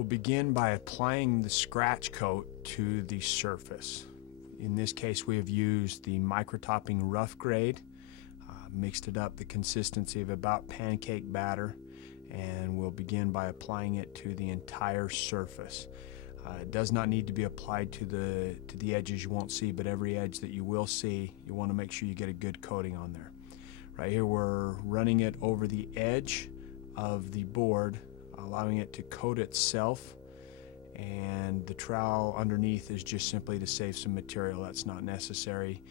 We'll begin by applying the scratch coat to the surface. In this case, we have used the micro-topping rough grade, mixed it up the consistency of about pancake batter, and we'll begin by applying it to the entire surface. It does not need to be applied to the edges you won't see, but every edge that you will see, you want to make sure you get a good coating on there. Right here we're running it over the edge of the board, allowing it to coat itself, and the trowel underneath is just simply to save some material. That's not necessary.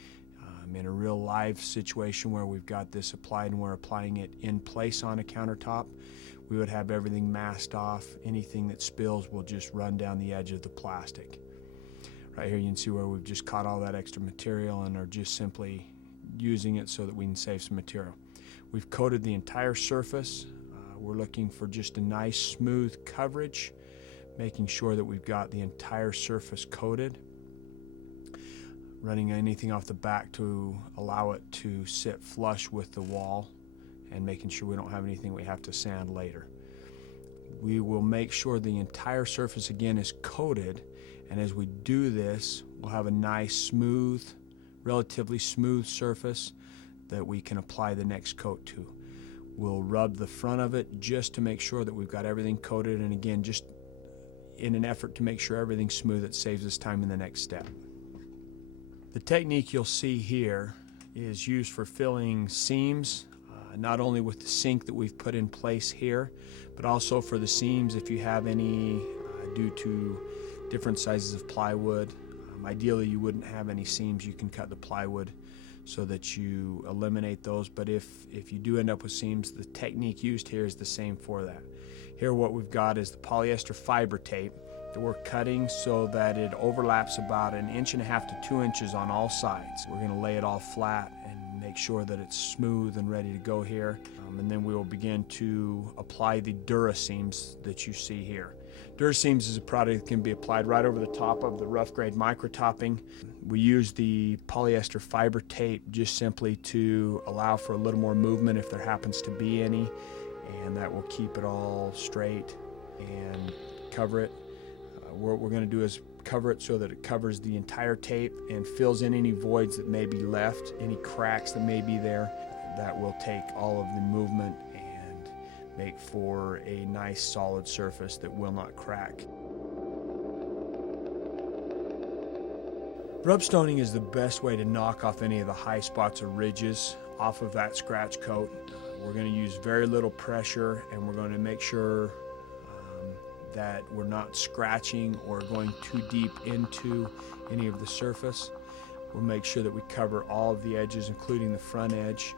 In a real live situation where we've got this applied and we're applying it in place on a countertop, we would have everything masked off. Anything that spills will just run down the edge of the plastic. Right here you can see where we've just caught all that extra material and are just simply using it so that we can save some material. We've coated the entire surface. We're looking for just a nice smooth coverage, making sure that we've got the entire surface coated. Running anything off the back to allow it to sit flush with the wall, and making sure we don't have anything we have to sand later. We will make sure the entire surface again is coated, and as we do this, we'll have a nice smooth, relatively smooth surface that we can apply the next coat to. We'll rub the front of it just to make sure that we've got everything coated, and again, just in an effort to make sure everything's smooth, it saves us time in the next step. The technique you'll see here is used for filling seams, not only with the sink that we've put in place here, but also for the seams if you have any due to different sizes of plywood. Ideally you wouldn't have any seams. You can cut the plywood so that you eliminate those, but if you do end up with seams, the technique used here is the same for that. Here what we've got is the polyester fiber tape that we're cutting so that it overlaps about 1.5 to 2 inches on all sides. We're going to lay it all flat and make sure that it's smooth and ready to go here, and then we will begin to apply the Dura seams that you see here. Dura seams is a product that can be applied right over the top of the rough grade micro-topping. We use the polyester fiber tape just simply to allow for a little more movement if there happens to be any, and that will keep it all straight and cover it. What we're going to do is cover it so that it covers the entire tape and fills in any voids that may be left, any cracks that may be there. That will take all of the movement and make for a nice solid surface that will not crack. Rubstoning is the best way to knock off any of the high spots or ridges off of that scratch coat. We're going to use very little pressure, and we're going to make sure that we're not scratching or going too deep into any of the surface. We'll make sure that we cover all of the edges, including the front edge.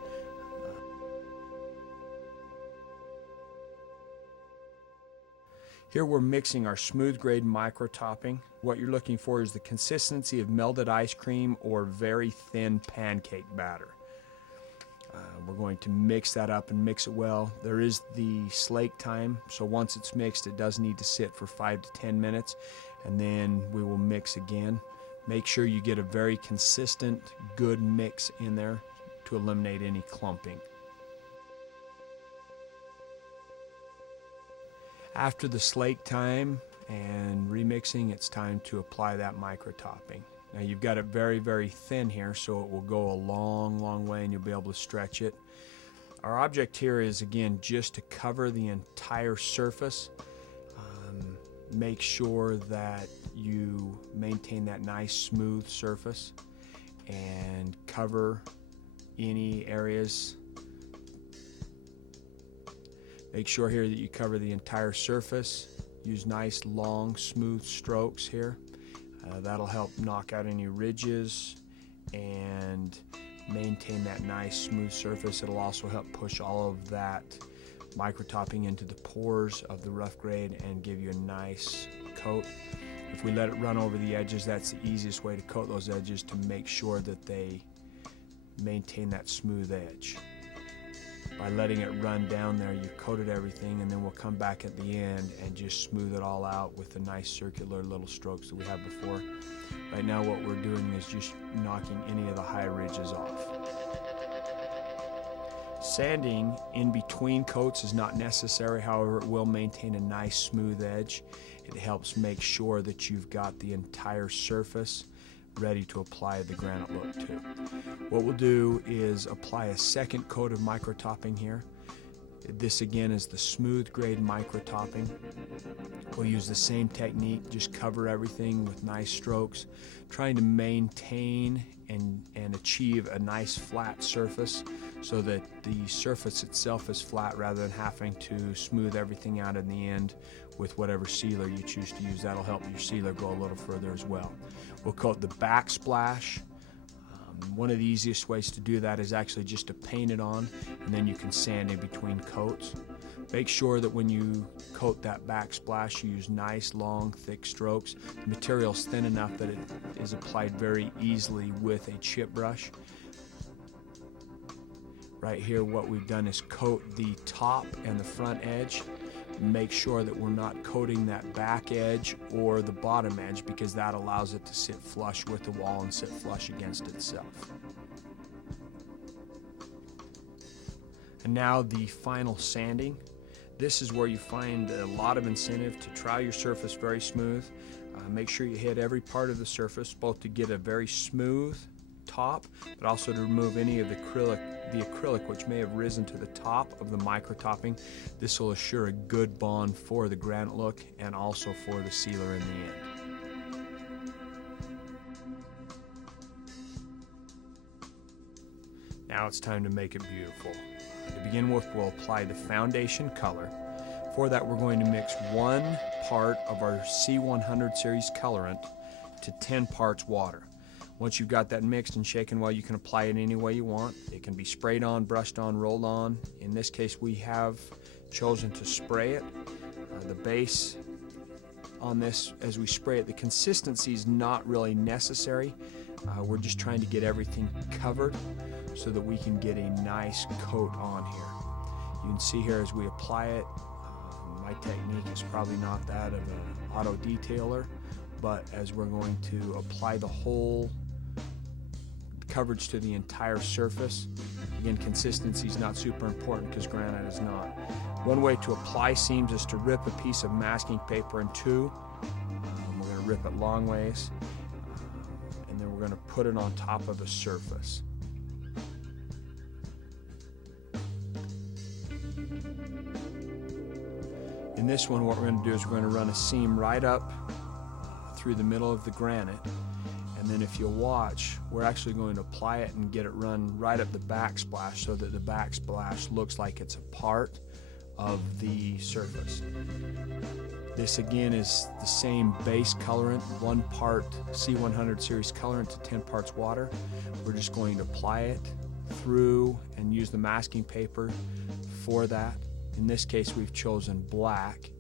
Here we're mixing our smooth grade micro-topping. What you're looking for is the consistency of melted ice cream or very thin pancake batter. We're going to mix that up and mix it well. There is the slake time, so once it's mixed it does need to sit for 5 to 10 minutes, and then we will mix again. Make sure you get a very consistent, good mix in there to eliminate any clumping. After the slake time and remixing, it's time to apply that micro-topping. Now you've got it very, very thin here, so it will go a long, long way and you'll be able to stretch it. Our object here is, again, just to cover the entire surface. Make sure that you maintain that nice, smooth surface and cover any areas. Make sure here that you cover the entire surface. Use nice, long, smooth strokes here. That'll help knock out any ridges and maintain that nice smooth surface. It'll also help push all of that micro-topping into the pores of the rough grade and give you a nice coat. If we let it run over the edges, that's the easiest way to coat those edges, to make sure that they maintain that smooth edge. By letting it run down there, you've coated everything, and then we'll come back at the end and just smooth it all out with the nice circular little strokes that we had before. Right now what we're doing is just knocking any of the high ridges off. Sanding in between coats is not necessary, however it will maintain a nice smooth edge. It helps make sure that you've got the entire surface ready to apply the GraniteLook to. What we'll do is apply a second coat of micro-topping here. This again is the smooth grade micro-topping. We'll use the same technique, just cover everything with nice strokes, trying to maintain and achieve a nice flat surface so that the surface itself is flat rather than having to smooth everything out in the end with whatever sealer you choose to use. That'll help your sealer go a little further as well. We'll coat the backsplash. One of the easiest ways to do that is actually just to paint it on, and then you can sand in between coats. Make sure that when you coat that backsplash, you use nice, long, thick strokes. The material is thin enough that it is applied very easily with a chip brush. Right here, what we've done is coat the top and the front edge. Make sure that we're not coating that back edge or the bottom edge, because that allows it to sit flush with the wall and sit flush against itself. And now the final sanding. This is where you find a lot of incentive to try your surface very smooth. Make sure you hit every part of the surface, both to get a very smooth top, but also to remove any of the acrylic which may have risen to the top of the micro-topping. This will assure a good bond for the GraniteLook and also for the sealer in the end. Now it's time to make it beautiful. To begin with, we'll apply the foundation color. For that, we're going to mix 1 part of our C100 series colorant to 10 parts water. Once you've got that mixed and shaken well, you can apply it any way you want. It can be sprayed on, brushed on, rolled on. In this case, we have chosen to spray it. The base on this, as we spray it, the consistency is not really necessary. We're just trying to get everything covered so that we can get a nice coat on here. You can see here as we apply it, my technique is probably not that of an auto detailer, but as we're going to apply the whole coverage to the entire surface, again, consistency is not super important because granite is not. One way to apply seams is to rip a piece of masking paper in two. We're going to rip it long ways, and then we're going to put it on top of the surface. In this one, what we're going to do is we're going to run a seam right up through the middle of the granite, and then if you'll watch, we're actually going to apply it and get it run right up the backsplash so that the backsplash looks like it's a part of the surface. This again is the same base colorant, 1 part C100 series colorant to 10 parts water. We're just going to apply it through and use the masking paper for that. In this case, we've chosen black,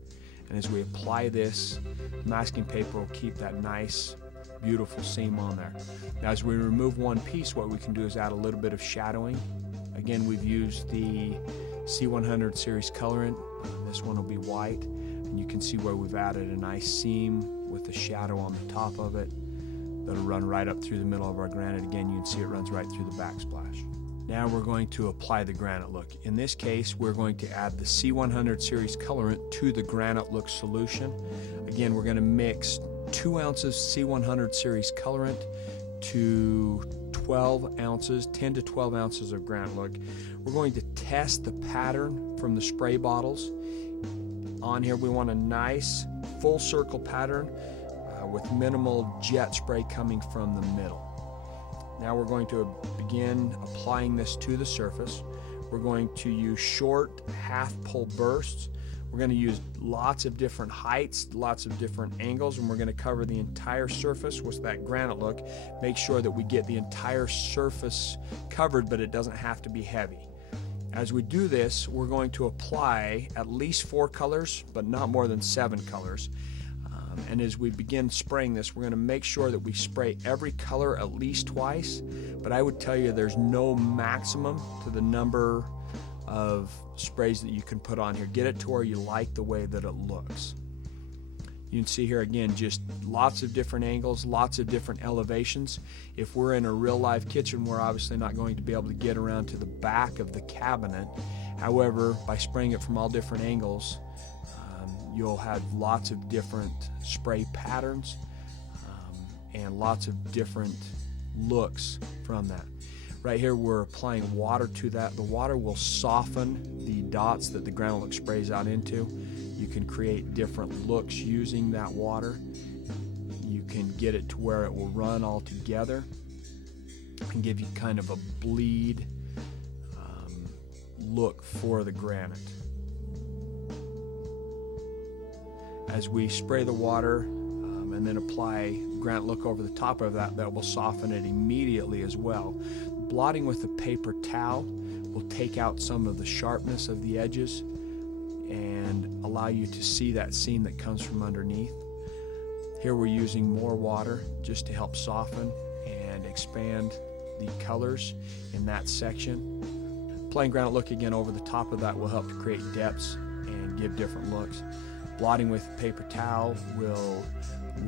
and as we apply this, masking paper will keep that nice, beautiful seam on there. Now, as we remove one piece, what we can do is add a little bit of shadowing. Again, we've used the C100 series colorant. This one will be white, and you can see where we've added a nice seam with the shadow on the top of it that'll run right up through the middle of our granite. Again, you can see it runs right through the backsplash. Now we're going to apply the GraniteLook. In this case, we're going to add the C100 series colorant to the GraniteLook solution. Again, we're going to mix 2 ounces C100 series colorant to 12 ounces, 10 to 12 ounces of GraniteLook. We're going to test the pattern from the spray bottles. On here, we want a nice full circle pattern with minimal jet spray coming from the middle. Now we're going to begin applying this to the surface. We're going to use short half pull bursts. We're going to use lots of different heights, lots of different angles, and we're going to cover the entire surface with that GraniteLook. Make sure that we get the entire surface covered, but it doesn't have to be heavy. As we do this, we're going to apply at least 4 colors, but not more than 7 colors. And as we begin spraying this, we're going to make sure that we spray every color at least twice, but I would tell you there's no maximum to the number of sprays that you can put on here. Get it to where you like the way that it looks. You can see here again, just lots of different angles, lots of different elevations. If we're in a real live kitchen, we're obviously not going to be able to get around to the back of the cabinet. However, by spraying it from all different angles, you'll have lots of different spray patterns and lots of different looks from that. Right here we're applying water to that. The water will soften the dots that the GraniteLook sprays out into. You can create different looks using that water. You can get it to where it will run all together and give you kind of a bleed look for the granite. As we spray the water and then apply GraniteLook over the top of that, that will soften it immediately as well. Blotting with a paper towel will take out some of the sharpness of the edges and allow you to see that seam that comes from underneath. Here we're using more water just to help soften and expand the colors in that section. Applying GraniteLook again over the top of that will help to create depths and give different looks. Blotting with a paper towel will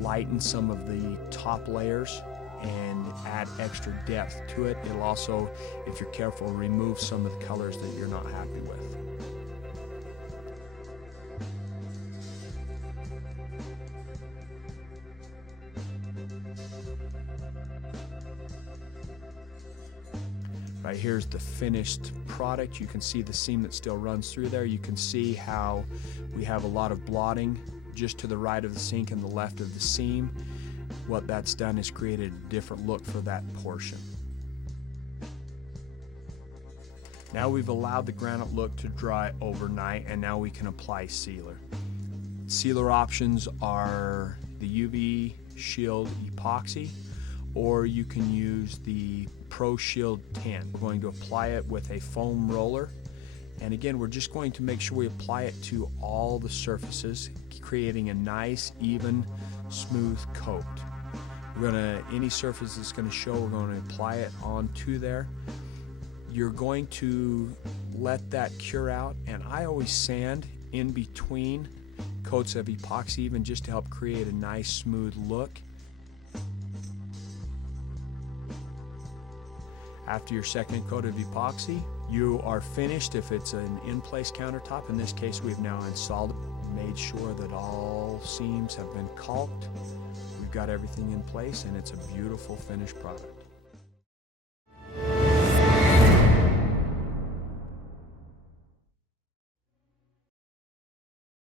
lighten some of the top layers and add extra depth to it. It'll also, if you're careful, remove some of the colors that you're not happy with. Right here's the finished product. You can see the seam that still runs through there. You can see how we have a lot of blotting just to the right of the sink and the left of the seam. What that's done is created a different look for that portion. Now we've allowed the GraniteLook to dry overnight, and now we can apply sealer. Sealer options are the UV Shield Epoxy, or you can use the Pro Shield 10. We're going to apply it with a foam roller, and again we're just going to make sure we apply it to all the surfaces, creating a nice, even, smooth coat. Any surface that's going to show, we're going to apply it onto there. You're going to let that cure out, and I always sand in between coats of epoxy, even just to help create a nice, smooth look. After your second coat of epoxy, you are finished. If it's an in-place countertop, in this case we've now installed it, made sure that all seams have been caulked. We've got everything in place, and it's a beautiful finished product.